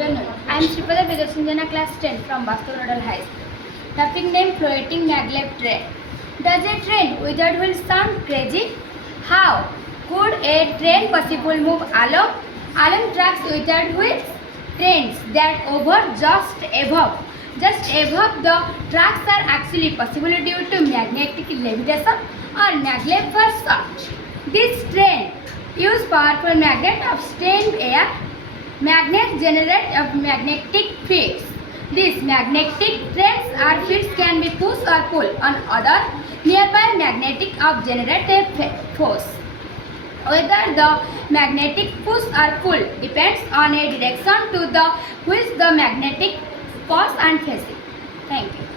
afternoon. I am Sripada Vedasanjana class 10 from Basudev Model High School. Topic name floating Maglev train. Does a train without wheels sound crazy? How could a train possibly move along tracks without wheels? Trains that over just above the tracks are actually possible due to magnetic levitation or maglev force. This train use powerful magnet of strained air. Magnets generate a magnetic fields. These magnetic trains or fields can be push or pull on other nearby magnetic of generated force. Whether the magnetic push or pull depends on a direction to the which the magnetic force and facing. Thank you.